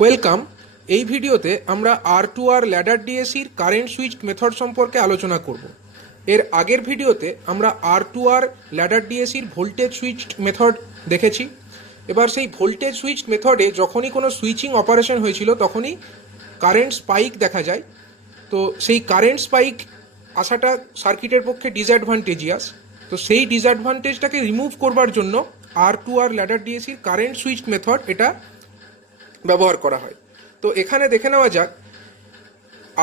Welcome. এই ভিডিওতে আমরা R2R ল্যাডার ডিএসির কারেন্ট সুইচ মেথড সম্পর্কে আলোচনা করব। এর আগের ভিডিওতে আমরা R2R ল্যাডার ডিএসির ভোল্টেজ সুইচ মেথড দেখেছি। এবার সেই ভোল্টেজ সুইচ মেথডে যখনই কোনো সুইচিং অপারেশন হয়েছিল তখনই কারেন্ট স্পাইক দেখা যায়। তো সেই কারেন্ট স্পাইক আসাটা সার্কিটের পক্ষে ডিসঅ্যাডভান্টেজিয়াস। তো সেই ডিসঅ্যাডভান্টেজটাকে রিমুভ করবার জন্য R2R ল্যাডার ডিএসির কারেন্ট সুইচ মেথড এটা ব্যবহার করা হয়। তো এখানে দেখে নেওয়া যাক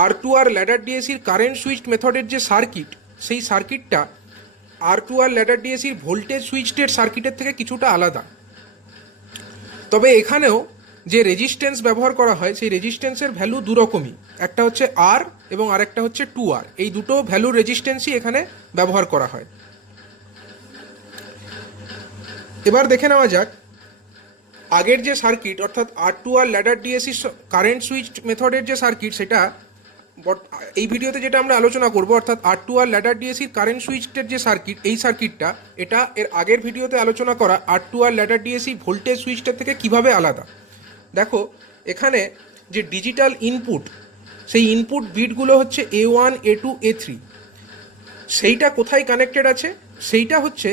R2R ল্যাডার ডিএসির কারেন্ট সুইচ মেথডের যে সার্কিট, সেই সার্কিটটা R2R ল্যাডার ডিএসির ভোল্টেজ সুইচডের সার্কিটের থেকে কিছুটা আলাদা। তবে এখানেও যে রেজিস্ট্যান্স ব্যবহার করা হয় সেই রেজিস্ট্যান্সের ভ্যালু দুরকমই, একটা হচ্ছে R এবং আরেকটা হচ্ছে 2R। এই দুটো ভ্যালুর রেজিস্ট্যান্সই এখানে ব্যবহার করা হয়। এবার দেখে নেওয়া যাক আগের যে সার্কিট অর্থাৎ R2R ladder DAC current switch মেথডের যে সার্কিট, সেটা এই ভিডিওতে যেটা আমরা আলোচনা করব অর্থাৎ R2R ল্যাডার ডিএসির কারেন্ট সুইচের যে সার্কিট, এই সার্কিটটা এটা এর আগের ভিডিওতে আলোচনা করা R2R ল্যাডার ডিএসি ভোল্টেজ সুইচটার থেকে কিভাবে আলাদা। দেখো এখানে যে ডিজিটাল ইনপুট, সেই ইনপুট বিটগুলো হচ্ছে A1 A2 A3। সেইটা কোথায় কানেক্টেড আছে? সেইটা হচ্ছে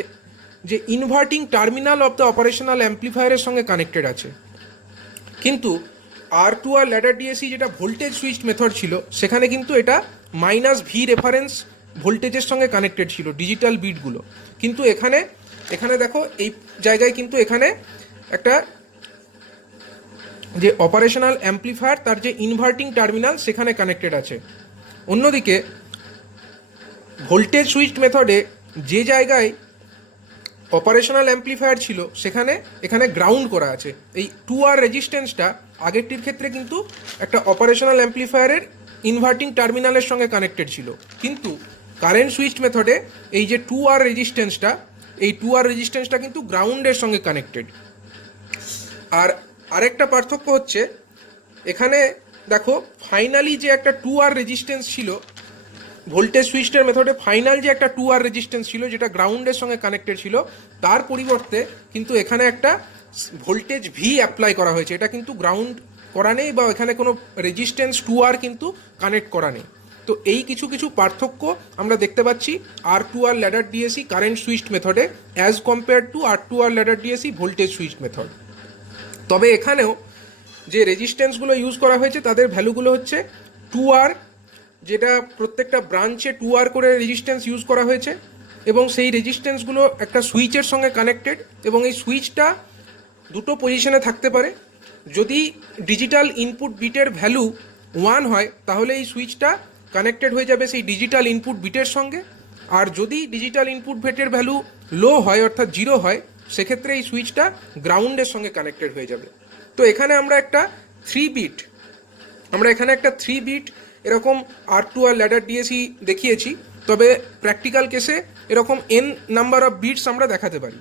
যে inverting terminal of the operational অ্যাম্প্লিফায়ারের সঙ্গে কানেক্টেড আছে। কিন্তু R2R ল্যাডার ডিএসি যেটা ভোল্টেজ সুইচ মেথড ছিল, সেখানে কিন্তু এটা -V রেফারেন্স ভোল্টেজের সঙ্গে কানেক্টেড ছিল ডিজিটাল বিটগুলো। কিন্তু এখানে দেখো এই জায়গায় কিন্তু এখানে একটা যে অপারেশনাল অ্যাম্প্লিফায়ার তার যে ইনভার্টিং টার্মিনাল সেখানে কানেক্টেড আছে। অন্যদিকে ভোল্টেজ সুইচ মেথডে যে জায়গায় অপারেশনাল অ্যাম্প্লিফায়ার ছিল এখানে গ্রাউন্ড করা আছে। এই 2R রেজিস্ট্যান্সটা আগেরটির ক্ষেত্রে কিন্তু একটা অপারেশনাল অ্যাম্প্লিফায়ারের ইনভার্টিং টার্মিনালের সঙ্গে কানেক্টেড ছিল, কিন্তু কারেন্ট সুইচ মেথডে এই যে 2R রেজিস্ট্যান্সটা কিন্তু গ্রাউন্ডের সঙ্গে কানেক্টেড। আর আরেকটা পার্থক্য হচ্ছে এখানে দেখো ফাইনালি যে একটা 2R রেজিস্ট্যান্স ছিল ভোল্টেজ সুইচটার মেথডে, ফাইনাল যে একটা 2R রেজিস্ট্যান্স ছিল যেটা গ্রাউন্ডের সঙ্গে কানেক্টেড ছিল, তার পরিবর্তে কিন্তু এখানে একটা ভোল্টেজ ভি অ্যাপ্লাই করা হয়েছে। এটা কিন্তু গ্রাউন্ড করা নেই বা এখানে কোনো রেজিস্ট্যান্স 2R কিন্তু কানেক্ট করা নেই। তো এই কিছু পার্থক্য আমরা দেখতে পাচ্ছি R2R ladder DAC current switch মেথডে as compare to R2R ladder DAC voltage switch method. তবে এখানেও যে রেজিস্ট্যান্সগুলো ইউজ করা হয়েছে তাদের ভ্যালুগুলো হচ্ছে 2R, যেটা প্রত্যেকটা ব্রাঞ্চে 2R করে রেজিস্ট্যান্স ইউজ করা হয়েছে, এবং সেই রেজিস্ট্যান্সগুলো একটা সুইচের সঙ্গে কানেক্টেড, এবং এই সুইচটা দুটো পজিশনে থাকতে পারে। যদি ডিজিটাল ইনপুট বিটের ভ্যালু 1 হয় তাহলে এই সুইচটা কানেক্টেড হয়ে যাবে সেই ডিজিটাল ইনপুট বিটের সঙ্গে, আর যদি ডিজিটাল ইনপুট বিটের ভ্যালু লো হয় অর্থাৎ 0 হয় সেক্ষেত্রে এই সুইচটা গ্রাউন্ডের সঙ্গে কানেক্টেড হয়ে যাবে। তো এখানে আমরা একটা 3 বিট এরকম R2R ল্যাডার ডিএসি দেখিয়েছি। তবে প্র্যাকটিক্যাল কেসে এরকম n নাম্বার অফ বিটস আমরা দেখাতে পারি।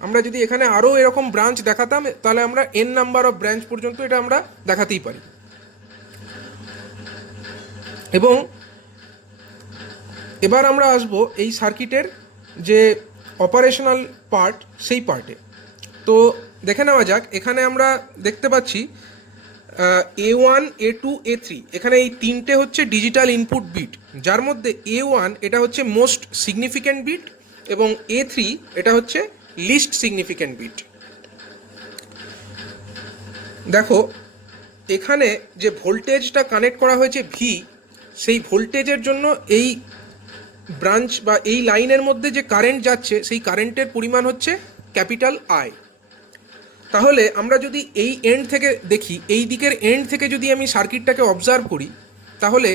আমরা যদি এখানে আরও এরকম ব্রাঞ্চ দেখাতাম তাহলে আমরা n নাম্বার অফ ব্রাঞ্চ পর্যন্ত এটা আমরা দেখাতেই পারি। এবং এবার আমরা আসব এই সার্কিটের যে অপারেশনাল পার্ট, সেই পার্টে। তো দেখে নেওয়া যাক, এখানে আমরা দেখতে পাচ্ছি A1 A2 A3, এখানে এই তিনটে হচ্ছে ডিজিটাল ইনপুট বিট, যার মধ্যে A1 এটা হচ্ছে মোস্ট সিগনিফিক্যান্ট বিট এবং A3 এটা হচ্ছে লিস্ট সিগনিফিক্যান্ট বিট। দেখো এখানে যে ভোল্টেজটা কানেক্ট করা হয়েছে ভি, সেই ভোল্টেজের জন্য এই ব্রাঞ্চ বা এই লাইনের মধ্যে যে কারেন্ট যাচ্ছে সেই কারেন্টের পরিমাণ হচ্ছে ক্যাপিটাল আই। তাহলে আমরা যদি এই এন্ড থেকে দেখি, এই দিকের এন্ড থেকে যদি আমি সার্কিটটাকে অবজার্ভ করি, তাহলে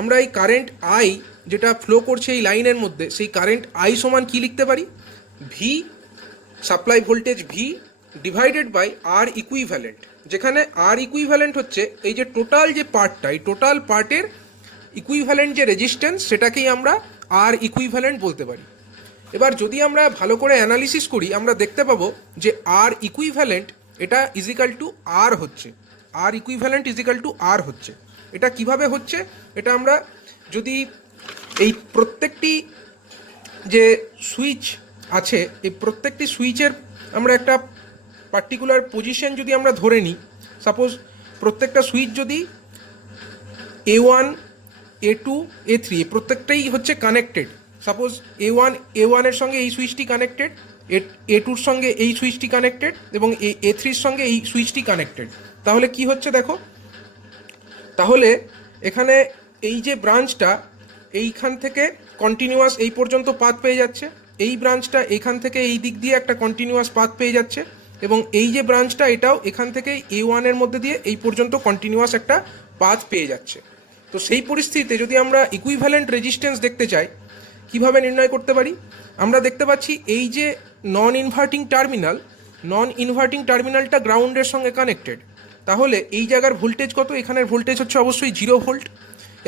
আমরা এই কারেন্ট আই যেটা ফ্লো করছে এই লাইনের মধ্যে, সেই কারেন্ট আই সমান কি লিখতে পারি? V, supply voltage V divided by R equivalent, যেখানে আর ইকুইভ্যালেন্ট হচ্ছে এই যে টোটাল যে পার্টটা, এই টোটাল পার্টের ইকুইভ্যালেন্ট যে রেজিস্ট্যান্স সেটাকেই আমরা আর ইকুইভ্যালেন্ট বলতে পারি। এবার যদি আমরা ভালো করে অ্যানালিসিস করি আমরা দেখতে পাবো যে আর ইকুইভ্যালেন্ট এটা ইজিক্যাল টু আর হচ্ছে, আর ইকুইভ্যালেন্ট ইজিক্যাল টু আর হচ্ছে। এটা কিভাবে হচ্ছে? এটা আমরা যদি এই প্রত্যেকটি যে সুইচ আছে, এই প্রত্যেকটি সুইচের আমরা একটা পার্টিকুলার পজিশন যদি আমরা ধরে নিই, সাপোজ প্রত্যেকটা সুইচ যদি A1 A2 A3 প্রত্যেকটাই হচ্ছে কানেক্টেড, সাপোজ A1 এর সঙ্গে এই সুইচটি কানেক্টেড, A2 এর সঙ্গে এই সুইচটি কানেক্টেড এবং A3 এর সঙ্গে এই সুইচটি কানেক্টেড, তাহলে কি হচ্ছে দেখো, তাহলে এখানে এই যে ব্রাঞ্চটা এইখান থেকে কন্টিনিউয়াস এই পর্যন্ত পাথ পেয়ে যাচ্ছে, এই ব্রাঞ্চটা এখান থেকে এই দিক দিয়ে একটা কন্টিনিউয়াস পাথ পেয়ে যাচ্ছে, এবং এই যে ব্রাঞ্চটা এটাও এখান থেকে A1 এর মধ্যে দিয়ে এই পর্যন্ত কন্টিনিউয়াস একটা পাথ পেয়ে যাচ্ছে। তো সেই পরিস্থিতিতে যদি আমরা ইকুইভ্যালেন্ট রেজিস্ট্যান্স দেখতে চাই, কিভাবে নির্ণয় করতে পারি? আমরা দেখতে পাচ্ছি এই যে নন ইনভার্টিং টার্মিনালটা গ্রাউন্ডের সঙ্গে কানেক্টেড, তাহলে এই জায়গার ভোল্টেজ কত? এখানের ভোল্টেজ হচ্ছে অবশ্যই 0 ভোল্ট,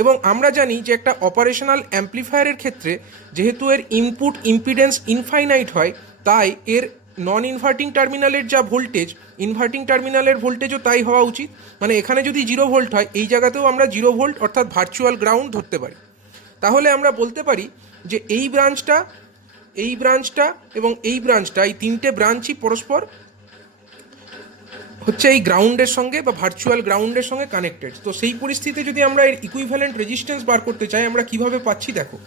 এবং আমরা জানি যে একটা অপারেশনাল অ্যাম্প্লিফায়ারের ক্ষেত্রে যেহেতু এর ইনপুট ইম্পিডেন্স ইনফাইনাইট হয়, তাই এর নন ইনভার্টিং টার্মিনালের যা ভোল্টেজ, ইনভার্টিং টার্মিনালের ভোল্টেজও তাই হওয়া উচিত। মানে এখানে যদি 0 ভোল্ট হয়, এই জায়গাতেও আমরা 0 ভোল্ট অর্থাৎ ভার্চুয়াল গ্রাউন্ড ধরতে পারি। তাহলে আমরা বলতে পারি যে এই ব্রাঞ্চটা এবং এই ব্রাঞ্চটা, এই তিনটে ব্রাঞ্চই পরস্পর হচ্ছে এই গ্রাউন্ডের সঙ্গে বা ভার্চুয়াল গ্রাউন্ডের সঙ্গে কানেক্টেড। তো সেই পরিস্থিতিতে যদি আমরা এর ইকুইভ্যালেন্ট রেজিস্ট্যান্স বার করতে চাই, আমরা কিভাবে পাচ্ছি দেখো,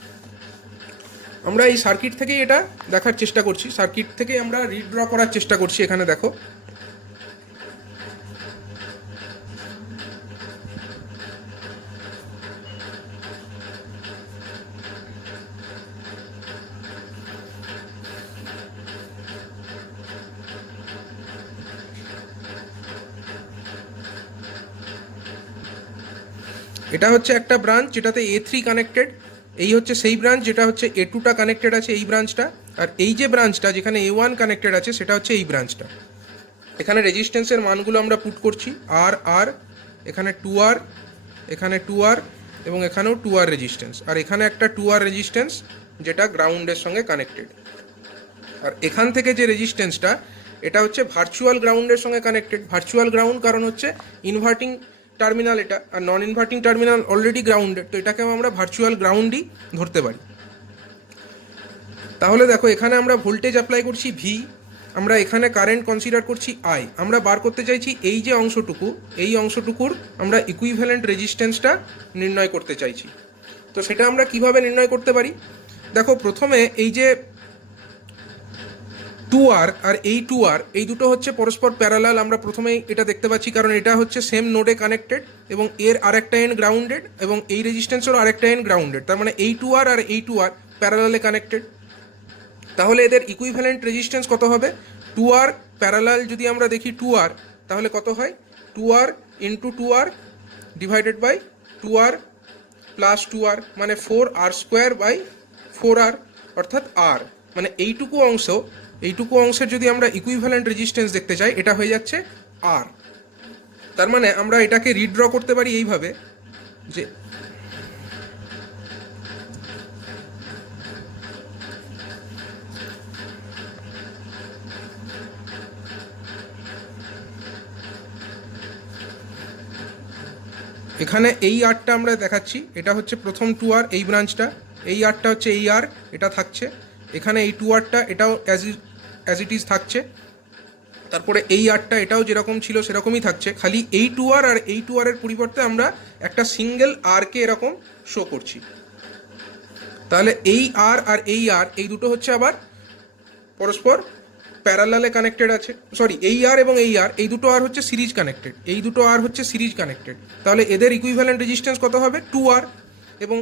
আমরা এই সার্কিট থেকেই এটা দেখার চেষ্টা করছি, সার্কিট থেকে আমরা রিড্র করার চেষ্টা করছি। এখানে দেখো, এটা হচ্ছে একটা ব্রাঞ্চ যেটাতে A3 কানেক্টেড, এই হচ্ছে সেই ব্রাঞ্চ যেটা হচ্ছে A2টা কানেক্টেড আছে এই ব্রাঞ্চটা, আর এই যে ব্রাঞ্চটা যেখানে A1 কানেক্টেড আছে সেটা হচ্ছে এই ব্রাঞ্চটা। এখানে রেজিস্ট্যান্সের মানগুলো আমরা পুট করছি, আর এখানে 2R, এখানে 2R এবং এখানেও 2R রেজিস্ট্যান্স, আর এখানে একটা 2R রেজিস্ট্যান্স যেটা গ্রাউন্ডের সঙ্গে কানেক্টেড। আর এখান থেকে যে রেজিস্ট্যান্সটা, এটা হচ্ছে ভার্চুয়াল গ্রাউন্ডের সঙ্গে কানেক্টেড। ভার্চুয়াল গ্রাউন্ড কারণ হচ্ছে ইনভার্টিং টার্মিনাল এটা, আর নন ইনভার্টিং টার্মিনাল অলরেডি গ্রাউন্ডেড, তো এটাকেও আমরা ভার্চুয়াল গ্রাউন্ডই ধরতে পারি। তাহলে দেখো, এখানে আমরা ভোল্টেজ অ্যাপ্লাই করছি V, আমরা এখানে কারেন্ট কনসিডার করছি I। আমরা বার করতে চাইছি এই যে অংশটুকু, এই অংশটুকুর আমরা ইকুইভ্যালেন্ট রেজিস্ট্যান্সটা নির্ণয় করতে চাইছি। তো সেটা আমরা কিভাবে নির্ণয় করতে পারি? দেখো, প্রথমে এই যে 2R আর এই 2R, এই দুটো হচ্ছে পরস্পর প্যারালাল, আমরা প্রথমেই এটা দেখতে পাচ্ছি, কারণ এটা হচ্ছে সেম নোডে কানেক্টেড এবং এর আরেকটা এন্ড গ্রাউন্ডেড এবং এই রেজিস্ট্যান্সেরও আরেকটা এন্ড গ্রাউন্ডেড, তার মানে এই 2R আর এই 2R প্যারালালে কানেক্টেড। তাহলে এদের ইকুইভ্যালেন্ট রেজিস্ট্যান্স কত হবে? 2R প্যারালাল যদি আমরা দেখি 2R, তাহলে কত হয়? 2R into 2R divided by 2R plus 2R, মানে 4R² বাই 4R, অর্থাৎ R, মানে এইটুকু অংশের যদি আমরা ইকুইভ্যালেন্ট রেজিস্ট্যান্স দেখতে চাই, এটা হয়ে যাচ্ছে R। তার মানে আমরা এটাকে রিড্র করতে পারি এইভাবে যে এখানে এই আরটা আমরা দেখাচ্ছি, এটা হচ্ছে প্রথম 2R এই ব্রাঞ্চটা, এই আরটা হচ্ছে এই আর, এটা থাকছে এখানে, এই 2Rটা এটাও অ্যাজ ইট ইজ থাকছে, তারপরে এই আরটা এটাও যেরকম ছিল সেরকমই থাকছে, খালি এই 2R আর এই 2R এর পরিবর্তে আমরা একটা সিঙ্গেল আরকে এরকম শো করছি। তাহলে এই আর আর এই দুটো হচ্ছে আবার পরস্পর প্যারালালে কানেক্টেড আছে, সরি, এই আর এবং এই দুটো আর হচ্ছে সিরিজ কানেক্টেড, তাহলে এদের ইকুইভ্যালেন্ট রেজিস্ট্যান্স কত হবে? 2R, এবং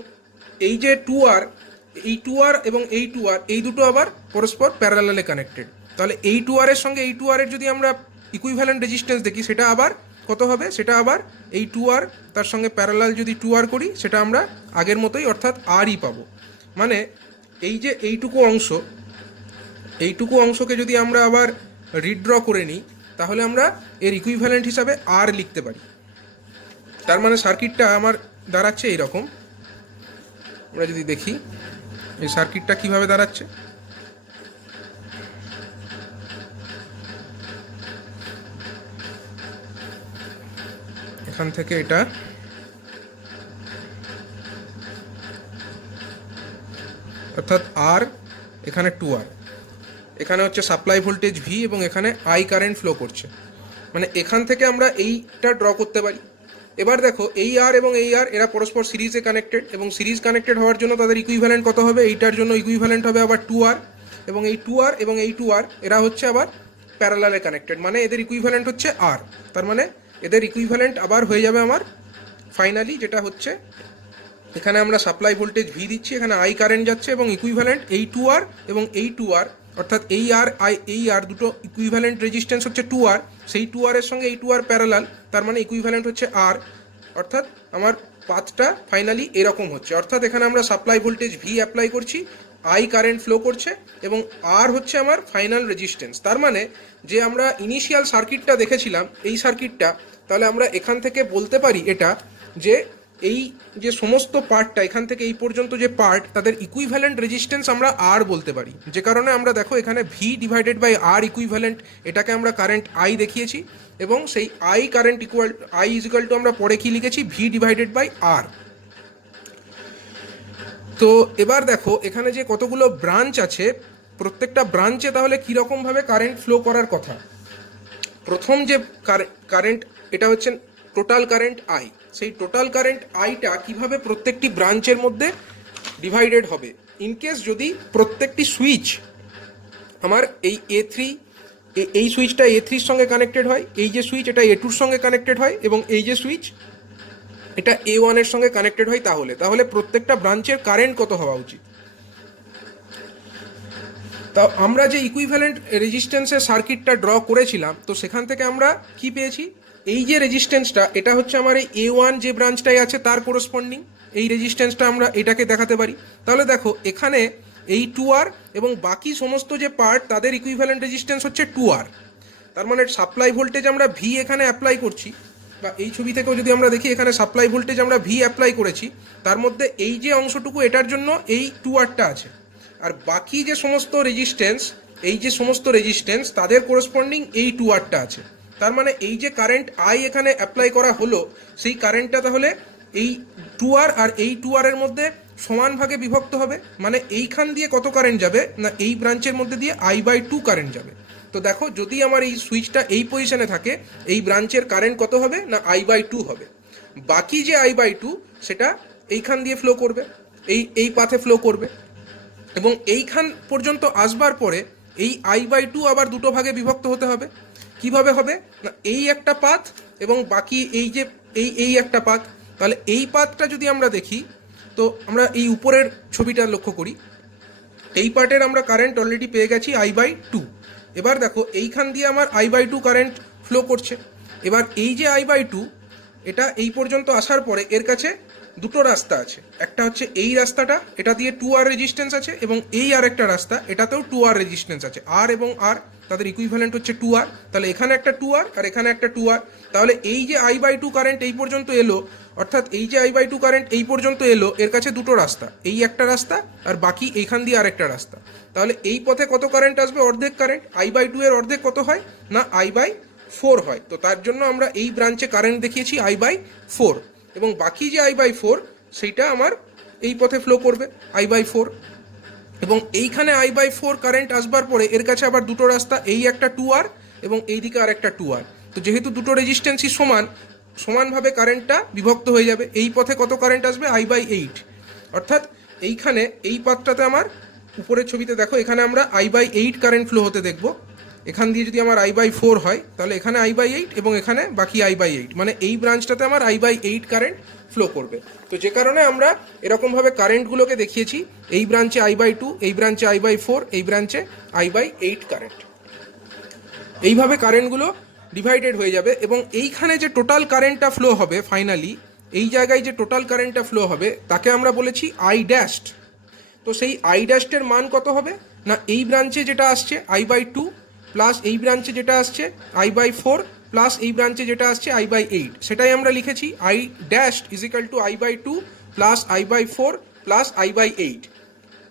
এই যে 2R, এই 2R এবং এই 2R এই দুটো আবার পরস্পর প্যারালালে কানেক্টেড, তাহলে এই 2R এর সঙ্গে এই 2R এর যদি আমরা ইকুইভ্যালেন্ট রেজিস্ট্যান্স দেখি, সেটা আবার কত হবে? সেটা আবার এই 2R তার সঙ্গে প্যারালাল যদি 2R করি, সেটা আমরা আগের মতোই অর্থাৎ Rই পাবো। মানে এই যে এইটুকু অংশকে যদি আমরা আবার রিড্র করে নিই, তাহলে আমরা এর ইকুইভ্যালেন্ট হিসাবে R লিখতে পারি। তার মানে সার্কিটটা আমার দাঁড়াচ্ছে এইরকম, আমরা যদি দেখি এই সার্কিটটা কিভাবে দাঁড়াচ্ছে, এখান থেকে এটা অর্থাৎ R, এখানে 2R, এখানে হচ্ছে সাপ্লাই ভোল্টেজ V এবং এখানে I কারেন্ট ফ্লো করছে, মানে এখান থেকে আমরা এইটা ড্র করতে পারি। এবার দেখো এই আর এবং এই আর এরা পরস্পর সিরিজে কানেক্টেড, এবং সিরিজ কানেক্টেড হওয়ার জন্য তাদের ইকুইভ্যালেন্ট কত হবে, এইটার জন্য ইকুইভ্যালেন্ট হবে আবার 2r, এবং এই 2r এবং এই 2r এরা হচ্ছে আবার প্যারালালে কানেক্টেড, মানে এদের ইকুইভ্যালেন্ট হচ্ছে r। তার মানে এদের ইকুইভ্যালেন্ট আবার হয়ে যাবে আমার ফাইনালি যেটা হচ্ছে, এখানে আমরা সাপ্লাই ভোল্টেজ ভি দিচ্ছি, এখানে আই কারেন্ট যাচ্ছে, এবং ইকুইভ্যালেন্ট এই 2r এবং এই 2r, অর্থাৎ এই আর দুটো ইকুইভ্যালেন্ট রেজিস্ট্যান্স হচ্ছে 2r, সেই 2r এর সঙ্গে এই 2r প্যারালাল, তার মানে ইকুইভ্যালেন্ট হচ্ছে r। অর্থাৎ আমার পাথটা ফাইনালি এরকম হচ্ছে, অর্থাৎ এখানে আমরা সাপ্লাই ভোল্টেজ ভি অ্যাপ্লাই করছি, আই কারেন্ট ফ্লো করছে, এবং আর হচ্ছে আমার ফাইনাল রেজিস্ট্যান্স। তার মানে যে আমরা ইনিশিয়াল সার্কিটটা দেখেছিলাম এই সার্কিটটা, তাহলে আমরা এখান থেকে বলতে পারি এটা যে এই যে সমস্ত পার্টটা এখান থেকে এই পর্যন্ত যে পার্ট, তাদের ইকুইভ্যালেন্ট রেজিস্ট্যান্স আমরা আর বলতে পারি। যে কারণে আমরা দেখো এখানে V divided by R equivalent, এটাকে আমরা কারেন্ট আই দেখিয়েছি, এবং সেই I current I is equal to আমরা পরে কি লিখেছি, ভি ডিভাইডেড বাই আর। তো এবার দেখো এখানে যে কতগুলো ব্রাঞ্চ আছে, প্রত্যেকটা ব্রাঞ্চে তাহলে কীরকমভাবে কারেন্ট ফ্লো করার কথা। প্রথম যে কারেন্ট এটা হচ্ছে টোটাল কারেন্ট আই, সেই টোটাল কারেন্ট আইটা কিভাবে প্রত্যেকটি ব্রাঞ্চের মধ্যে ডিভাইডেড হবে। ইনকেস যদি প্রত্যেকটি সুইচ আমার এই A3, এই সুইচটা A3 এর সঙ্গে কানেক্টেড হয়, এই যে সুইচ এটা A2 এর সঙ্গে কানেক্টেড হয়, এবং এই যে সুইচ এটা A1 এর সঙ্গে কানেক্টেড হয়, তাহলে প্রত্যেকটা ব্রাঞ্চের কারেন্ট কত হওয়া উচিত। তা আমরা যে ইকুইভ্যালেন্ট রেজিস্ট্যান্সের সার্কিটটা ড্র করেছিলাম, তো সেখান থেকে আমরা কি পেয়েছি, এই যে রেজিস্ট্যান্সটা এটা হচ্ছে আমার এই A1 যে ব্রাঞ্চটাই আছে তার কোরসপন্ডিং, এই রেজিস্ট্যান্সটা আমরা এটাকে দেখাতে পারি। তাহলে দেখো এখানে এই 2r এবং বাকি সমস্ত যে পার্ট তাদের ইকুইভ্যালেন্ট রেজিস্ট্যান্স হচ্ছে 2r। তার মানে সাপ্লাই ভোল্টেজ আমরা ভি এখানে অ্যাপ্লাই করছি, বা এই ছবি থেকেও যদি আমরা দেখি এখানে সাপ্লাই ভোল্টেজ আমরা ভি অ্যাপ্লাই করেছি, তার মধ্যে এই যে অংশটুকু এটার জন্য এই 2rটা আছে, আর বাকি যে সমস্ত রেজিস্ট্যান্স তাদের কোরসপন্ডিং এই 2rটা আছে। তার মানে এই যে কারেন্ট আই এখানে অ্যাপ্লাই করা হলো, সেই কারেন্টটা তাহলে এই 2r আর এই 2r এর মধ্যে সমান ভাগে বিভক্ত হবে। মানে এইখান দিয়ে কত কারেন্ট যাবে না, এই ব্রাঞ্চের মধ্যে দিয়ে I/2 কারেন্ট যাবে। তো দেখো যদি আমার এই সুইচটা এই পজিশনে থাকে, এই ব্রাঞ্চের কারেন্ট কত হবে না I/2 হবে। বাকি যে I/2 সেটা এইখান দিয়ে ফ্লো করবে, এই পাথে ফ্লো করবে, এবং এইখান পর্যন্ত আসবার পরে এই I/2 আবার দুটো ভাগে বিভক্ত হতে হবে। কিভাবে হবে না, এই একটা পাথ এবং বাকি এই একটা পাথ। তাহলে এই পাথটা যদি আমরা দেখি, তো আমরা এই উপরের ছবিটা লক্ষ্য করি, এই পার্টের আমরা কারেন্ট অলরেডি পেয়ে গেছি I/2। এবার দেখো এইখান দিয়ে আমার I/2 কারেন্ট ফ্লো করছে। এবার এই যে I/2 এটা এই পর্যন্ত আসার পরে এর কাছে দুটো রাস্তা আছে, একটা হচ্ছে এই রাস্তাটা, এটা দিয়ে 2r রেজিস্ট্যান্স আছে, এবং এই আর একটা রাস্তা, এটাতেও 2r রেজিস্ট্যান্স আছে। আর এবং আর তাদের ইকুইভ্যালেন্ট হচ্ছে 2r, তাহলে এখানে একটা 2r আর এখানে একটা 2r। তাহলে এই যে I/2 কারেন্ট এই পর্যন্ত এলো, অর্থাৎ এই যে I/2 কারেন্ট এই পর্যন্ত এলো, এর কাছে দুটো রাস্তা, এই একটা রাস্তা আর বাকি এইখান দিয়ে আরেকটা রাস্তা। তাহলে এই পথে কত কারেন্ট আসবে, অর্ধেক কারেন্ট। I/2 এর অর্ধেক কত হয় না I/4 হয়। তো তার জন্য আমরা এই ব্রাঞ্চে কারেন্ট দেখিয়েছি I/4, এবং বাকি যে I/4 সেইটা আমার এই পথে ফ্লো করবে I/4, এবং এইখানে I/4 কারেন্ট আসবার পরে এর কাছে আবার দুটো রাস্তা, এই একটা 2r এবং এই দিকে আর একটা 2r। তো যেহেতু দুটো রেজিস্ট্যান্সই সমানভাবে কারেন্টটা বিভক্ত হয়ে যাবে। এই পথে কত কারেন্ট আসবে I/8, অর্থাৎ এইখানে এই পাথটাতে আমার উপরের ছবিতে দেখো এখানে আমরা I/8 কারেন্ট ফ্লো হতে দেখব। এখান দিয়ে যদি আমার I/4 হয়, তাহলে এখানে I/8 এবং এখানে বাকি I/8, মানে এই ব্রাঞ্চটাতে আমার I/8 কারেন্ট ফ্লো করবে। তো যে কারণে আমরা এরকমভাবে কারেন্টগুলোকে দেখিয়েছি, এই ব্রাঞ্চে I/2, এই ব্রাঞ্চে I/4, এই ব্রাঞ্চে I/8 কারেন্ট। এইভাবে কারেন্টগুলো ডিভাইডেড হয়ে যাবে, এবং এইখানে যে টোটাল কারেন্টটা ফ্লো হবে ফাইনালি, এই জায়গায় যে টোটাল কারেন্টটা ফ্লো হবে তাকে আমরা বলেছি I'। তো সেই I'-এর মান কত হবে না, এই ব্রাঞ্চে যেটা আসছে I/2 প্লাস এই ব্রাঞ্চে যেটা আসছে I/4 প্লাস এই ব্রাঞ্চে যেটা আসছে I/8, সেটাই আমরা লিখেছি I' is equal to I/2 plus I/4 plus I/8।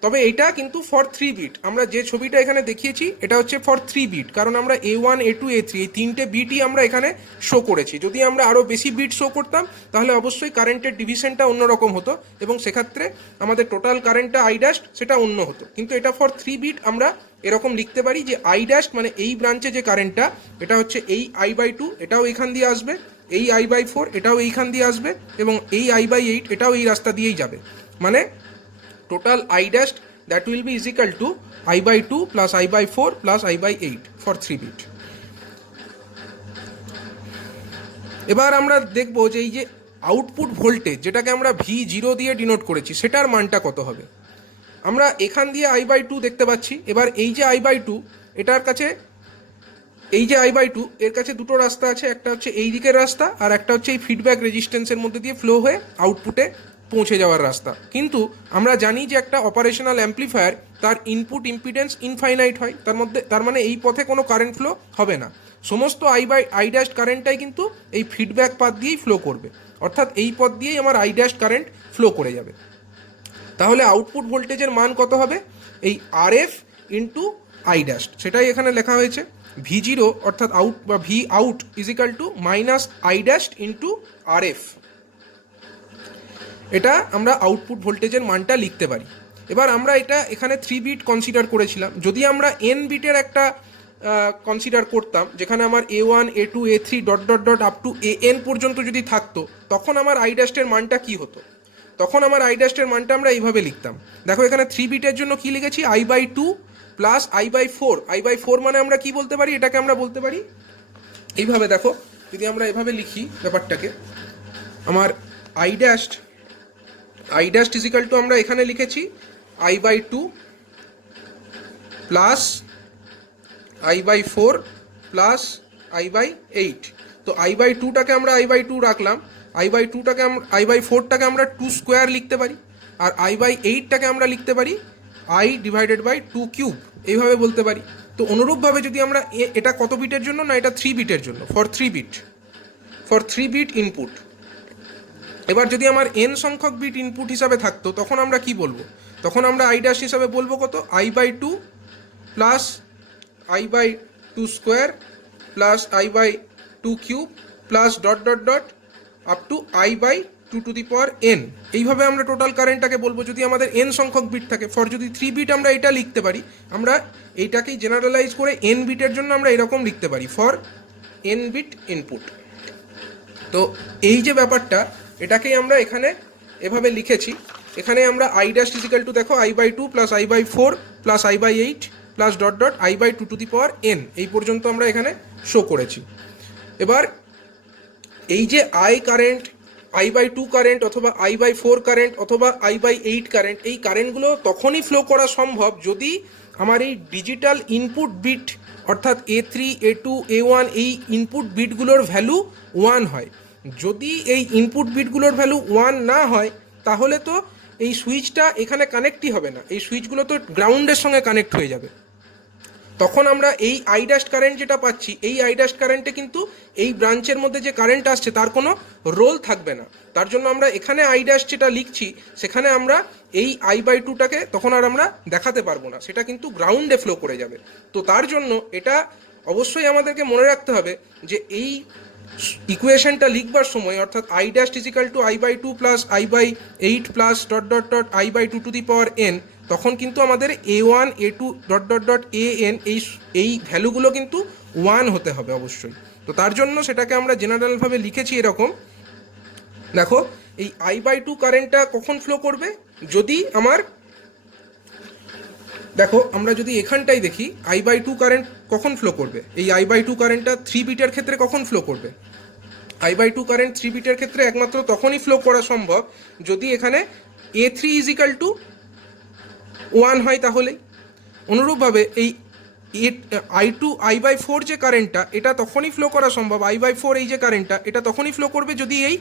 তবে এটা কিন্তু ফর 3 বিট। আমরা যে ছবিটা এখানে দেখিয়েছি এটা হচ্ছে ফর 3 বিট, কারণ আমরা A1 A2 A3 এই তিনটে বিটই আমরা এখানে শো করেছি। যদি আমরা আরও বেশি বিট শো করতাম তাহলে অবশ্যই কারেন্টের ডিভিশনটা অন্যরকম হতো এবং সেক্ষেত্রে আমাদের টোটাল কারেন্টটা আই ড্যাশ সেটা অন্য হতো। কিন্তু এটা ফর 3 বিট আমরা এরকম লিখতে পারি যে আই ড্যাশ মানে এই ব্রাঞ্চে যে কারেন্টটা এটা হচ্ছে এই I/2, এটাও এইখান দিয়ে আসবে, এই I/4 এটাও এইখান দিয়ে আসবে এবং এই I/8 এটাও এই রাস্তা দিয়েই যাবে। মানে total I dash that will be is equal to I/2 plus I/4 plus I/8 for 3 bit. এবার আমরা দেখব যে এই যে আউটপুট ভোল্টেজ যেটাকে আমরা V0 দিয়ে ডিনোট করেছি সেটার মানটা কত হবে। আমরা এখান দিয়ে I/2 দেখতে পাচ্ছি। এবার এই যে I/2 এটার কাছে এই যে I/2 এর কাছে দুটো রাস্তা আছে, একটা হচ্ছে এই দিকের রাস্তা আর একটা হচ্ছে এই ফিডব্যাক রেজিস্ট্যান্সের মধ্যে দিয়ে ফ্লো হয়ে আউটপুটে পৌঁছে যাওয়ার রাস্তা। কিন্তু আমরা জানি যে একটা অপারেশনাল অ্যাম্প্লিফায়ার তার ইনপুট ইম্পিডেন্স ইনফাইনাইট হয়, তার মানে এই পথে কোনো কারেন্ট ফ্লো হবে না। সমস্ত I ড্যাশ কারেন্টটাই কিন্তু এই ফিডব্যাক পাথ দিয়েই ফ্লো করবে, অর্থাৎ এই পথ দিয়েই আমার I ড্যাশ কারেন্ট ফ্লো করে যাবে। তাহলে আউটপুট ভোল্টেজের মান কত হবে? এই RF ইন্টু I ড্যাশ, সেটাই এখানে লেখা হয়েছে। V0 অর্থাৎ আউট বা V out is equal to minus I dash into RF। এটা আমরা আউটপুট ভোল্টেজের মানটা লিখতে পারি। এবার আমরা এটা এখানে 3 বিট কনসিডার করেছিলাম। যদি আমরা n বিটের একটা কনসিডার করতাম যেখানে আমার A1 A2 A3 dot dot dot up to AN পর্যন্ত যদি থাকতো, তখন আমার I ড্যাশের মানটা কি হতো? তখন আমার I ড্যাশের মানটা আমরা এইভাবে লিখতাম। দেখো এখানে 3 বিটের জন্য কি লিখেছি, I/2 প্লাস I/4। I/4 মানে আমরা কি বলতে পারি, এটাকে আমরা বলতে পারি এইভাবে। দেখো যদি আমরা এভাবে লিখি ব্যাপারটাকে, আমার I dash is equal to আমরা এখানে লিখেছি I/2 plus I/4 plus I/8। তো I/2টাকে আমরা I/2 রাখলাম, I/4টাকে আমরা 2 স্কোয়ার লিখতে পারি, আর I/8টাকে আমরা লিখতে পারি I/2³ এইভাবে বলতে পারি। তো অনুরূপভাবে যদি আমরা এটা কত বিটের জন্য, না এটা 3 বিটের জন্য, ফর 3 বিট ইনপুট। এবার যদি আমার n সংখ্যক বিট ইনপুট হিসাবে থাকতো তখন আমরা কি বলবো? তখন আমরা I ড্যাশ হিসাবে বলবো কত, I/2 plus I/2 square plus I/2³ plus dot dot dot up two I/2⁴n। এইভাবে আমরা টোটাল কারেন্টটাকে বলবো যদি আমাদের n সংখ্যক বিট থাকে। ফর যদি 3 বিট আমরা এটা লিখতে পারি, আমরা এইটাকেই জেনারেলাইজ করে n বিটের জন্য আমরা এরকম লিখতে পারি, ফর n বিট ইনপুট। তো এই যে ব্যাপারটা, এটাকেই আমরা এখানে এভাবে লিখেছি। এখানে আমরা I ড্যাশ ইজিক্যাল টু দেখো I/2 plus I/4 plus I/8 plus dot dot I/2⁴n এই পর্যন্ত আমরা এখানে শো করেছি। এবার এই যে কারেন্ট, I/2 কারেন্ট অথবা I/4 কারেন্ট অথবা I/8 কারেন্ট, এই কারেন্টগুলো তখনই ফ্লো করা সম্ভব যদি আমার এই ডিজিটাল ইনপুট বিট অর্থাৎ A3 A2 A1 এই ইনপুট বিটগুলোর ভ্যালু 1 হয়। যদি এই ইনপুট বিটগুলোর ভ্যালু 1 না হয় তাহলে তো এই সুইচটা এখানে কানেক্টই হবে না, এই সুইচগুলো তো গ্রাউন্ডের সঙ্গে কানেক্ট হয়ে যাবে। তখন আমরা এই I ড্যাশ কারেন্ট যেটা পাচ্ছি, এই I ড্যাশ কারেন্টে কিন্তু এই ব্রাঞ্চের মধ্যে যে কারেন্ট আসছে তার কোনো রোল থাকবে না। তার জন্য আমরা এখানে I ড্যাশ যেটা লিখছি সেখানে আমরা এই I/2টাকে তখন আর আমরা দেখাতে পারবো না, সেটা কিন্তু গ্রাউন্ডে ফ্লো করে যাবে। তো তার জন্য এটা অবশ্যই আমাদেরকে মনে রাখতে হবে যে এই ইকুয়েশনটা লিখবার সময় অর্থাৎ I dash is equal to I/2 plus I/8 plus dot dot dot I/2⁴n, তখন কিন্তু আমাদের A1 A2 dot dot dot AN এই ভ্যালুগুলো কিন্তু 1 হতে হবে অবশ্যই। তো তার জন্য সেটাকে আমরা জেনারেলভাবে লিখেছি এরকম। দেখো এই I/2 কারেন্টটা কখন ফ্লো করবে, যদি আমার দেখো আমরা যদি এখানটাই দেখি I/2 কারেন্ট কখন ফ্লো করবে, এই I/2 কারেন্টটা 3 বিটের ক্ষেত্রে কখন ফ্লো করবে। I/2 কারেন্ট 3 বিটের ক্ষেত্রে একমাত্র তখনই ফ্লো করা সম্ভব যদি এখানে A3 ইজ ইকাল টু 1 হয় তাহলেই। অনুরূপভাবে এই I/4 যে কারেন্টটা এটা তখনই ফ্লো করা সম্ভব, I/4 এই যে কারেন্টটা এটা তখনই ফ্লো করবে যদি এই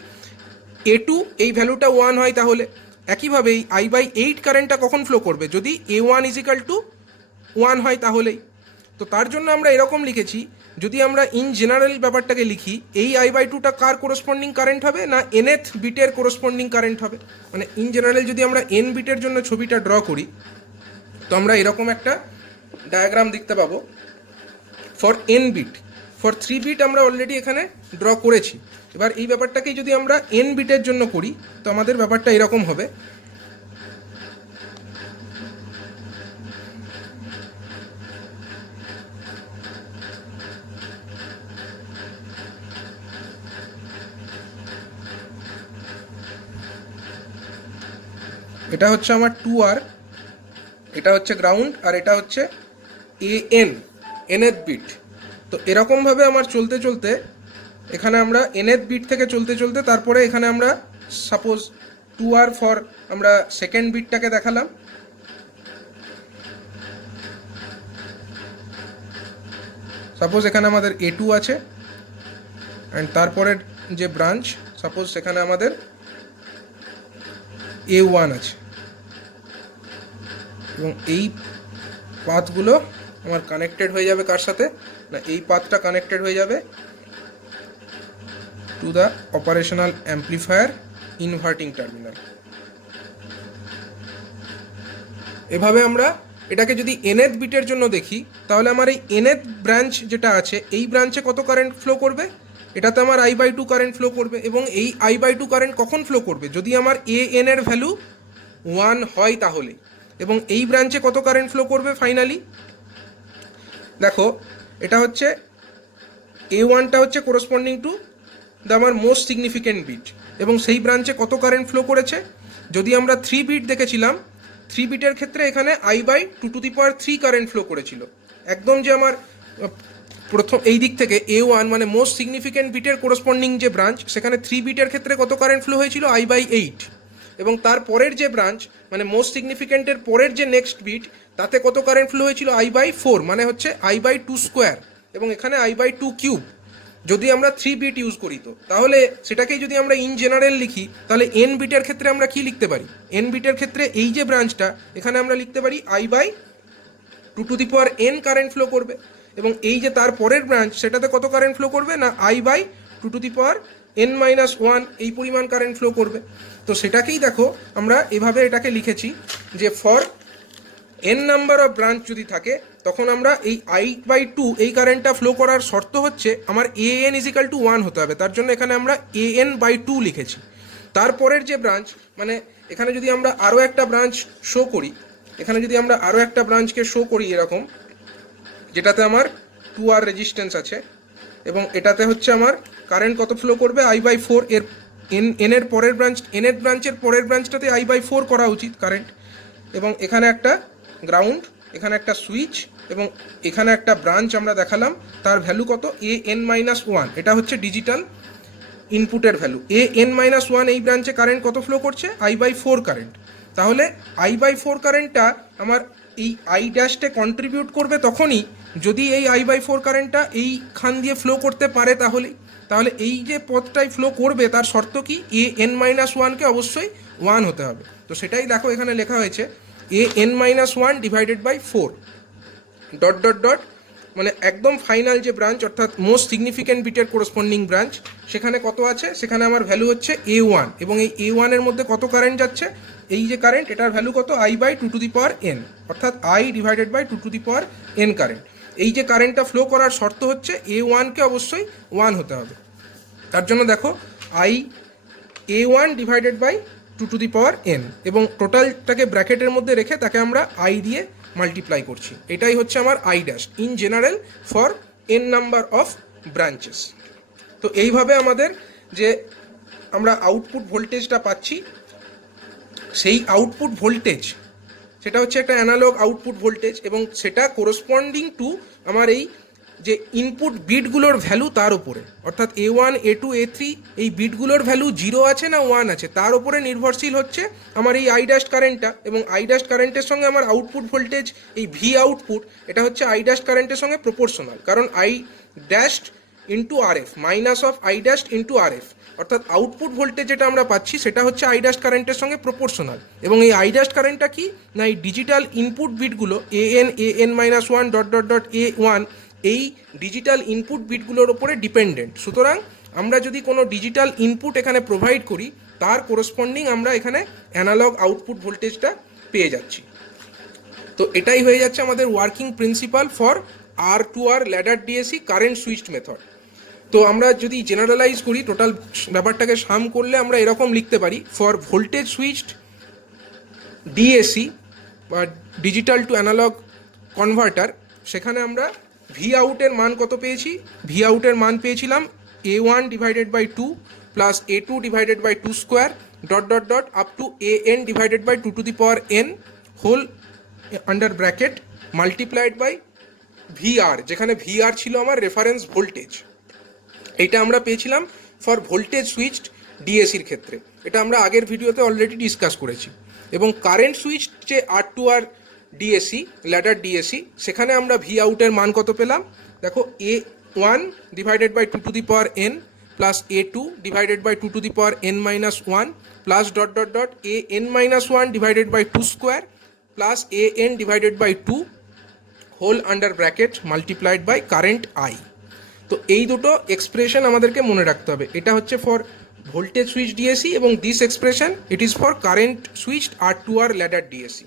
A2 এই ভ্যালুটা 1 হয় তাহলে। একইভাবে এই I/8 কারেন্টটা কখন ফ্লো করবে, যদি A1 ইজ ইকাল টু 1 হয় তাহলেই। তো তার জন্য আমরা এরকম লিখেছি, যদি আমরা ইন জেনারেল ব্যাপারটাকে লিখি, এই I/2টা কার কোরসপন্ডিং কারেন্ট হবে, না nth বিটের কোরসপন্ডিং কারেন্ট হবে। মানে ইন জেনারেল যদি আমরা n বিটের জন্য ছবিটা ড্র করি, তো আমরা এরকম একটা ডায়াগ্রাম দেখতে পাবো for N bit. For 3 bit আমরা অলরেডি এখানে ড্র করেছি। এবার এই ব্যাপারটাকেই যদি আমরা এন বিটের জন্য করি তো আমাদের ব্যাপারটা এরকম হবে। এটা হচ্ছে আমার 2R, এটা হচ্ছে গ্রাউন্ড, আর এটা হচ্ছে nth বিট। তো এরকমভাবে আমার চলতে চলতে এখানে আমরা nth বিট থেকে চলতে চলতে তারপরে এখানে আমরা সাপোজ 2R ফর আমরা সেকেন্ড বিটটাকে দেখালাম। সাপোজ এখানে আমাদের A2 আছে, অ্যান্ড তারপরের যে ব্রাঞ্চ সাপোজ সেখানে আমাদের A1 আছে, এবং এই পাথগুলো আমার কানেক্টেড হয়ে যাবে কার সাথে না, এই পাথটা কানেক্টেড হয়ে যাবে to the operational amplifier inverting terminal. এভাবে আমরা এটাকে যদি nth বিটের জন্য দেখি তাহলে আমার এই nth ব্রাঞ্চ যেটা আছে এই ব্রাঞ্চে কত কারেন্ট ফ্লো করবে, এটাতে আমার I/2 কারেন্ট ফ্লো করবে, এবং এই I/2 কারেন্ট কখন ফ্লো করবে, যদি আমার an এর ভ্যালু 1 হয় তাহলে। এবং এই ব্রাঞ্চে কত কারেন্ট ফ্লো করবে ফাইনালি, দেখো এটা হচ্ছে A1টা হচ্ছে করসপন্ডিং টু দ্য আমার মোস্ট সিগনিফিকেন্ট বিট, এবং সেই ব্রাঞ্চে কত কারেন্ট ফ্লো করেছে। যদি আমরা 3 বিট দেখেছিলাম, 3 বিটের ক্ষেত্রে এখানে I/2 কারেন্ট ফ্লো করেছিল। একদম যে আমার প্রথম এই দিক থেকে A1 মানে মোস্ট সিগনিফিকেন্ট বিটের করসপন্ডিং যে ব্রাঞ্চ, সেখানে 3 বিটের ক্ষেত্রে কত কারেন্ট ফ্লো হয়েছিল I/8, এবং তার পরের যে ব্রাঞ্চ মানে মোস্ট সিগনিফিকেন্টের পরের যে নেক্সট বিট তাতে কত কারেন্ট ফ্লো হয়েছিল I/4, মানে হচ্ছে I/2², এবং এখানে I/2³ যদি আমরা 3 বিট ইউজ করি তো তাহলে সেটাকেই যদি আমরা ইন জেনারেল লিখি তাহলে n বিটের ক্ষেত্রে আমরা কি লিখতে পারি, n বিটের ক্ষেত্রে এই যে ব্রাঞ্চটা এখানে আমরা লিখতে পারি I/2n কারেন্ট ফ্লো করবে, এবং এই যে তার পরের ব্রাঞ্চ সেটাতে কত কারেন্ট ফ্লো করবে না I/2n-1 এই পরিমাণ কারেন্ট ফ্লো করবে। তো সেটাকেই দেখো আমরা এভাবে এটাকে লিখেছি যে for n number of branch যদি থাকে তখন আমরা এই I/2 এই কারেন্টটা ফ্লো করার শর্ত হচ্ছে আমার an = 1 হতে হবে, তার জন্য এখানে আমরা an/2 লিখেছি। তারপরের যে ব্রাঞ্চ মানে এখানে যদি আমরা আরও একটা ব্রাঞ্চ শো করি, এখানে যদি আমরা আরও একটা ব্রাঞ্চকে শো করি এরকম, যেটাতে আমার 2R রেজিস্ট্যান্স আছে, এবং এটাতে হচ্ছে আমার কারেন্ট কত ফ্লো করবে I/4, এর এর পরের ব্রাঞ্চ nth ব্রাঞ্চের পরের ব্রাঞ্চটাতে I/4 করা উচিত কারেন্ট, এবং এখানে একটা গ্রাউন্ড, এখানে একটা সুইচ, এবং এখানে একটা ব্রাঞ্চ আমরা দেখালাম তার ভ্যালু কত an-1, এটা হচ্ছে ডিজিটাল ইনপুটের ভ্যালু। an-1 এই ব্রাঞ্চে কারেন্ট কত ফ্লো করছে I/4 কারেন্ট। তাহলে I/4 কারেন্টটা আমার এই I' কন্ট্রিবিউট করবে তখনই যদি এই I/4 কারেন্টটা এইখান দিয়ে ফ্লো করতে পারে, তাহলে এই যে পথটাই ফ্লো করবে তার শর্ত কি an-1কে অবশ্যই 1 হতে হবে। তো সেটাই দেখো এখানে লেখা হয়েছে an-1 ডিভাইডেড বাই 4 ... মানে একদম ফাইনাল যে ব্রাঞ্চ অর্থাৎ মোস্ট সিগনিফিকেন্ট বিটের করসপন্ডিং ব্রাঞ্চ সেখানে কত আছে, সেখানে আমার ভ্যালু হচ্ছে A1, এবং এই A1 এর মধ্যে কত কারেন্ট যাচ্ছে, এই যে কারেন্ট এটার ভ্যালু কত I/2n, অর্থাৎ I/2n কারেন্ট। এই যে কারেন্টটা ফ্লো করার শর্ত হচ্ছে A1কে অবশ্যই 1 হতে হবে, তার জন্য দেখো A1 ডিভাইডেড বাই 2n, এবং টোটালটাকে ব্র্যাকেটের মধ্যে রেখে তাকে আমরা I দিয়ে মাল্টিপ্লাই করছি। এটাই হচ্ছে আমার I' in general for n number of branches. তো এইভাবে আমাদের যে আমরা আউটপুট ভোল্টেজটা পাচ্ছি সেই আউটপুট ভোল্টেজ সেটা হচ্ছে একটা অ্যানালগ আউটপুট ভোল্টেজ, এবং সেটা করসপন্ডিং টু আমার এই যে ইনপুট বিটগুলোর ভ্যালু তার উপরে, অর্থাৎ A1, A2, A3 এই বিটগুলোর ভ্যালু 0 আছে না 1 আছে তার উপরে নির্ভরশীল হচ্ছে আমার এই I' কারেন্টটা, এবং I' কারেন্টের সঙ্গে আমার আউটপুট ভোল্টেজ এই V আউটপুট এটা হচ্ছে I' কারেন্টের সঙ্গে প্রপোর্শনাল, কারণ I' into RF minus of I' into RF, অর্থাৎ আউটপুট ভোল্টেজ যেটা আমরা পাচ্ছি সেটা হচ্ছে I' কারেন্টের সঙ্গে প্রপোর্শনাল। এবং এই I' কারেন্টটা কি না এই ডিজিটাল ইনপুট বিটগুলো an-1 ... A1 এই ডিজিটাল ইনপুট বিটগুলোর ওপরে ডিপেন্ডেন্ট। সুতরাং আমরা যদি কোনো ডিজিটাল ইনপুট এখানে প্রোভাইড করি তার করসপন্ডিং আমরা এখানে অ্যানালগ আউটপুট ভোল্টেজটা পেয়ে যাচ্ছি। তো এটাই হয়ে যাচ্ছে আমাদের working principle for R two R ladder DAC current switched method. তো আমরা যদি জেনারেলাইজ করি, টোটাল ব্যাপারটাকে সাম করলে আমরা এরকম লিখতে পারি, ফর ভোল্টেজ সুইচড ডিএসি বা ডিজিটাল টু অ্যানালগ কনভার্টার, সেখানে আমরা ভি আউটের মান কত পেয়েছি? ভি আউটের মান পেয়েছিলাম A1 divided by 2 plus A2 divided by 2 square dot dot dot up to AN divided by 2 to the power n whole under bracket multiplied by VR, যেখানে VR ছিল আমার রেফারেন্স ভোল্টেজ। এটা আমরা পেয়েছিলাম ফর ভোল্টেজ সুইচড ডিএসির ক্ষেত্রে। এটা আমরা আগের ভিডিওতে অলরেডি ডিসকাস করেছি। এবং কারেন্ট সুইচ যে R two R DAC ladder DAC, সেখানে আমরা ভি আউটের মান কত পেলাম? দেখো, A1 divided by 2 to the power n plus A2 divided by 2 to the power n minus 1 plus dot dot dot AN minus 1 divided by 2 square plus AN divided by 2 whole under bracket multiplied by current I. তো এই দুটো expression আমাদেরকে মনে রাখতে হবে। এটা হচ্ছে for voltage switch DAC এবং this expression it is for current switched R two R ladder DAC.